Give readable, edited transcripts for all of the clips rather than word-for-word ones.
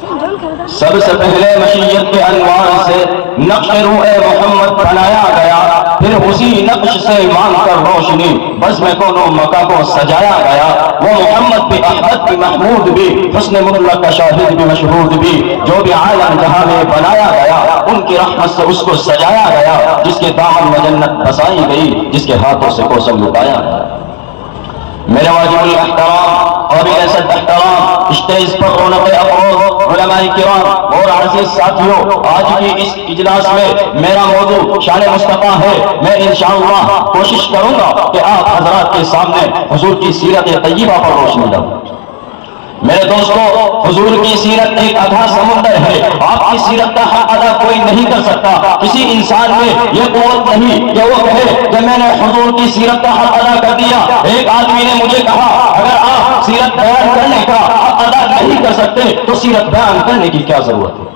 سب سے پہلے مشیت کے انوار سے نقش روح محمد بنایا گیا، پھر اسی نقش سے مانگ کر روشنی بزم کون و مکہ کو سجایا گیا۔ وہ محمد بھی، احمد بھی، محمود بھی، حسن مطلق کا شاہد بھی، مشہود بھی، جو بھی عالم جہاں میں بنایا گیا ان کی رحمت سے اس کو سجایا گیا، جس کے دامن میں جنت بسائی گئی، جس کے ہاتھوں سے کوثر لٹایا گیا۔ میرے واجب الاحترام، قابل عزت احترام اسٹیج پر رونق افروز علماء کرام اور عزیز ساتھیوں، آج کی اس اجلاس میں میرا موضوع شان مصطفیٰ ہے۔ میں انشاءاللہ کوشش کروں گا کہ آپ حضرات کے سامنے حضور کی سیرت طیبہ پر روشنی ڈالوں۔ میرے دوستو، حضور کی سیرت ایک ادھا سمندر ہے، آپ کی سیرت کا حق ادا کوئی نہیں کر سکتا۔ کسی انسان میں یہ قوت نہیں کہ وہ کہے کہ میں نے حضور کی سیرت کا حق ادا کر دیا۔ ایک آدمی نے مجھے کہا اگر آپ سیرت بیان کرنے کا حق ادا نہیں کر سکتے تو سیرت بیان کرنے کی کیا ضرورت ہے؟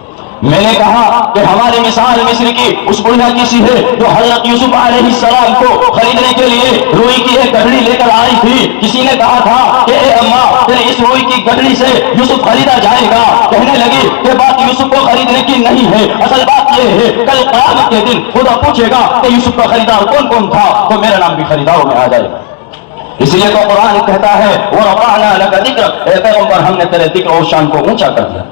میں نے کہا کہ ہماری مثال مصر کی اس بڑھیا کی سی ہے جو حضرت یوسف علیہ السلام کو خریدنے کے لیے روئی کی ایک گڈھڑی لے کر آئی تھی۔ کسی نے کہا تھا کہ اے اماں پھر اس روئی کی گڈھڑی سے یوسف خریدا جائے گا؟ کہنے لگی کہ بات یوسف کو خریدنے کی نہیں ہے، اصل بات یہ ہے کل قیامت کے دن خدا پوچھے گا کہ یوسف کا خریدار کون کون تھا، تو میرا نام بھی خریداروں میں آ جائے گا۔ اس لیے تو قرآن کہتا ہے وَرَفَعْنَا لَكَ ذِكْرَكَ، اے پیغمبر ہم نے تیرے ذکر اور شان کو اونچا کر دیا۔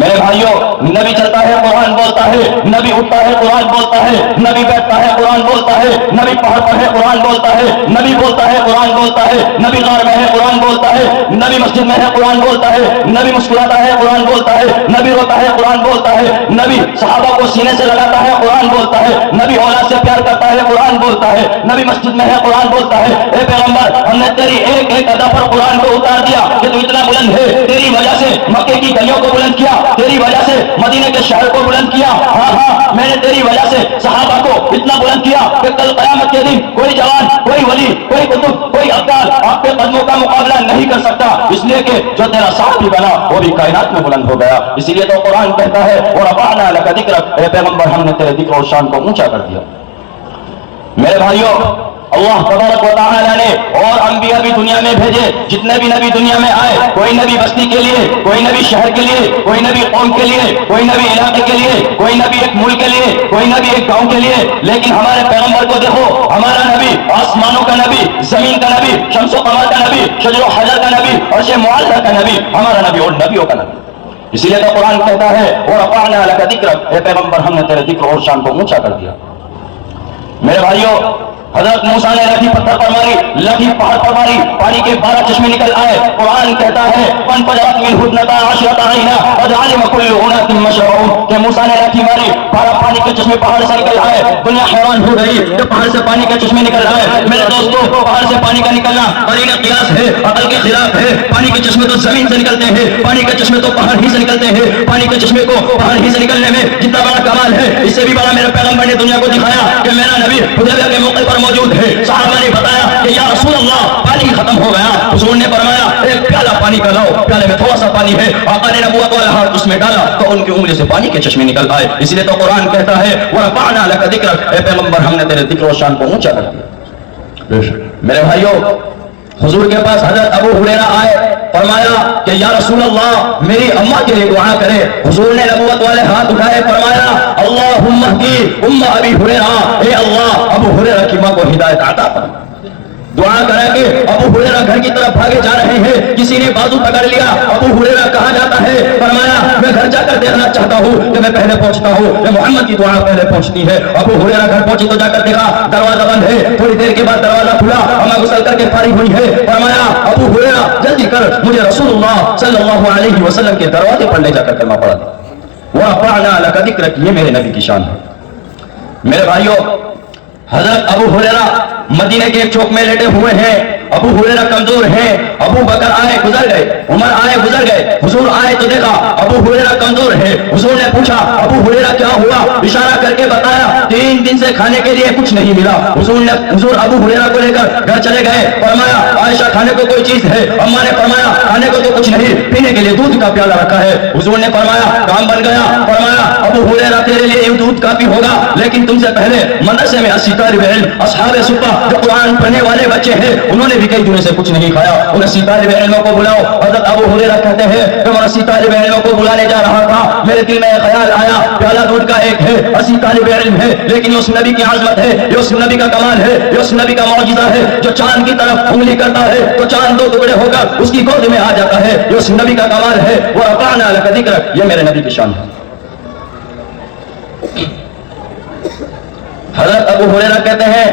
میرے بھائیوں، نبی چلتا ہے قرآن بولتا ہے، نبی اٹھتا ہے قرآن بولتا ہے، نبی بیٹھتا ہے قرآن بولتا ہے، نبی پہاڑ پر ہے قرآن بولتا ہے، نبی بولتا ہے قرآن بولتا ہے، نبی غار میں ہے قرآن بولتا ہے، نبی مسجد میں ہے قرآن بولتا ہے، نبی مسکراتا ہے قرآن بولتا ہے، نبی روتا ہے قرآن بولتا ہے، نبی صحابہ کو سینے سے لگاتا ہے قرآن بولتا ہے، نبی اولاد سے پیار کرتا ہے قرآن بولتا ہے، نبی مسجد میں ہے قرآن بولتا ہے۔ اے پیغمبر، ہم نے تیری ایک ایک ادا پر قرآن کو اتار دیا کہ تو اتنا بلند ہے، تیری وجہ سے مکے کی گلیوں کو بلند کیا، تیری وجہ سے مدینے کے شہر کو بلند کیا، ہاں میں نے تیری وجہ سے صحابہ کو اتنا بلند کیا کہ کل قیامت کے دن کوئی جوان، کوئی ولی، کوئی قطب، کوئی ابدال آپ کے قدموں کا مقابلہ نہیں کر سکتا، اس لیے کہ جو تیرا صحابی بنا وہ بھی کائنات میں بلند ہو گیا۔ اسی لیے تو قرآن کہتا ہے وَرَفَعْنَا لَكَ ذِكْرَكَ، اے پیغمبر ہم نے تیرے ذکر اور شان کو اونچا کر دیا۔ میرے بھائیوں، اللہ تبارک و تعالیٰ نے اور انبیاء بھی دنیا میں بھیجے، جتنے بھی نبی دنیا میں آئے، کوئی نبی بستی کے لیے، کوئی نبی شہر کے لیے، کوئی نبی قوم کے لیے، کوئی نبی علاقے کے لیے، کوئی نبی ایک ملک کے لیے، کوئی نبی ایک گاؤں کے لیے، لیکن ہمارے پیغمبر کو دیکھو، ہمارا نبی آسمانوں کا نبی، زمین کا نبی، شمس و قمر کا نبی، شجر و حجر کا نبی، عرش معلّہ کا نبی، ہمارا نبی اور نبیوں کا نبی۔ اسی لیے تو قرآن کہتا ہے وَرَفَعْنَا لَكَ ذِكْرَكَ، اے پیغمبر ہم نے تیرے ذکر اور شان کو اونچا کر دیا۔ میرے بھائیوں، حضرت موسیٰ نے لکھی پتھر پر ماری، لکھی پہاڑ پر ماری، پانی کے 12 چشمے نکل آئے۔ قرآن کہتا ہے فَانْفَجَرَتْ مِنْهُ اثْنَتَا عَشْرَةَ عَيْنًا قَدْ عَلِمَ كُلُّ أُنَاسٍ مَّشْرَبَهُمْ، کہ موسیٰ نے لکھی ماری، 12 پانی کے چشمے پہاڑ سے نکل آئے۔ دنیا حیران ہو گئی کہ پہاڑ سے پانی کے چشمے نکل آئے۔ میرے دوستو، پہاڑ سے پانی کا نکلنا قرینہ قیاس ہے، عقل کے خلاف ہے۔ پانی کے چشمے تو زمین سے نکلتے ہیں، پانی کے چشمے تو پہاڑ ہی سے نکلتے ہیں۔ پانی کے چشمے کو پہاڑ ہی سے نکلنے میں جتنا بڑا کمال ہے، اس سے بھی بڑا میرے پیغمبر نے دنیا کو دکھایا کہ میرا نبی حدیبیہ کے موقع پر موجود ہے۔ صحابہ نے بتایا کہ یا رسول اللہ پانی ختم ہو گیا۔ حضور نے فرمایا ایک پیالہ پانی کا لاؤ، پیالے میں تھوڑا سا پانی ہے۔ آقا نے نبوت والا ہاتھ اس میں ڈالا تو ان کی انگلی سے پانی کے چشمے نکل آئے۔ اس لیے تو قرآن کہتا ہے وَرَفَعْنَا لَكَ ذِكْرَكَ، اے پیغمبر ہم نے تیرے ذکر و شان کو اونچا کر دیا۔ میرے بھائیوں، حضور کے پاس حضرت ابو ہریرہ آئے، فرمایا کہ یا رسول اللہ میری اماں کے لیے دعا کرے۔ حضور نے نبوت والے ہاتھ اٹھائے، فرمایا اللہم اہدی ام ابی ہریرہ، اے اللہ ابو ہریرہ کی ماں کو ہدایت عطا فرما۔ دعا کرا کہ ابو ہریرہ گھر کی طرف بھاگے جا رہے ہیں، کسی نے بازو پکڑ لیا۔ ابو ہریرہ کہاں جاتا ہے؟ فرمایا میں گھر جا کر دیکھنا چاہتا ہوں کہ میں پہلے پہنچتا ہوں، میں محمد کی دعا پہلے پہنچتی ہے۔ ابو ہریرہ گھر پہنچی تو جا کر دیکھا دروازہ بند ہے۔ تھوڑی دیر کے بعد دروازہ کھلا، اما غسل کر کے فارغ ہوئی ہے۔ فرمایا ابو ہریرہ جلدی کر، مجھے رسول اللہ صلی اللہ علیہ وسلم کے دروازے پر لے جا کر کلمہ پڑھا دے۔ وَرَفَعْنَا لَكَ ذِكْرَكَ، یہ میرے نبی کی شان ہے۔ میرے بھائیوں، حضرت ابو ہریرہ مدینے کے ایک چوک میں لیٹے ہوئے ہیں۔ ابو ہریرہ کمزور ہیں۔ ابو بکر آئے گزر گئے، عمر آئے گزر گئے، حضور آئے تو دیکھا ابو ہریرہ کمزور ہے۔ حضور نے پوچھا ابو ہریرہ کیا ہوا؟ اشارہ کر کے بتایا 3 دن سے کھانے کے لیے کچھ نہیں ملا۔ حضور ابو ہریرہ کو لے کر گھر چلے گئے۔ فرمایا عائشہ کھانے کو کوئی چیز ہے؟ اماں نے فرمایا کھانے کو تو کچھ نہیں، پینے کے لیے دودھ کا پیالہ رکھا ہے۔ حضور نے فرمایا کام بن گیا۔ فرمایا ابو ہریرہ تیرے لیے یہ دودھ کافی ہوگا، لیکن تم سے پہلے مدرسے میں 80 طالب علم اصحاب صفہ جو قرآن پڑھنے والے بچے ہیں انہوں نے بھی کئی دنوں سے کچھ نہیں کھایا. ان 80 طالب علموں کو بلاؤ. حضرت ابو ہریرہ کہتے ہیں کہ میں 80 طالب علموں کو بلانے جا رہا تھا, میرے دل میں خیال آیا پیالہ دودھ کا ایک ہے, 80 طالب علم ہے, لیکن یہ اس نبی کی عظمت ہے, یہ اس نبی کا کمال ہے, یہ اس نبی کا معجزہ ہے جو چاند کی طرف انگلی کرتا ہے تو چاند 2 ٹکڑے ہو کر اس کی گود میں آ جاتا ہے, یہ اس نبی کا کمال ہے. وَرَفَعْنَا لَكَ ذِكْرَكَ, یہ میرے نبی کی شان ہے. حضرت ابو ہریرہ کہتے ہیں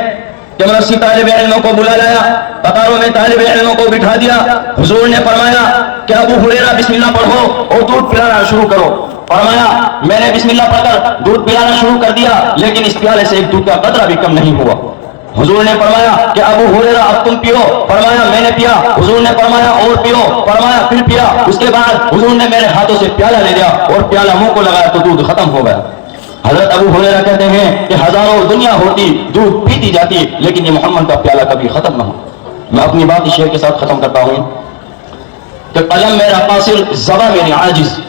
کہ میں 80 طالب علموں کو بلا لایا, قطاروں میں طالب علموں کو بٹھا دیا. حضور نے فرمایا کہ ابو ہریرہ بسم اللہ پڑھو اور دودھ پلانا شروع کرو. فرمایا میں نے بسم اللہ پڑھ کر دودھ پلانا شروع کر دیا, لیکن اس پیالے سے ایک دودھ کا قطرہ بھی کم نہیں ہوا. حضور نے فرمایا کہ ابو ہریرہ اب تم پیو. فرمایا میں نے پیا. حضور نے فرمایا اور پیو. فرمایا پھر پیا. اس کے بعد حضور نے میرے ہاتھوں سے پیالہ لے لیا اور پیالہ منہ کو لگایا تو دودھ ختم ہو گیا. حضرت ابو ہریرہ کہتے ہیں کہ ہزاروں دنیا ہوتی دودھ پیتی جاتی, لیکن یہ محمد کا پیالہ کبھی ختم نہ ہو. میں اپنی بات اس شعر کے ساتھ ختم کرتا ہوں کہ قلم میرا قاصر زباں میری عاجز,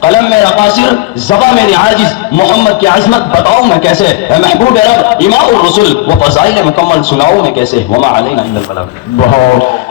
قلم میرا قاصر زباں میری عاجز, محمد کی عظمت بتاؤں میں کیسے, اے محبوب رب امام الرسول وہ فضائل مکمل سناؤں میں کیسے, وما علینا الا البلاغ. بہت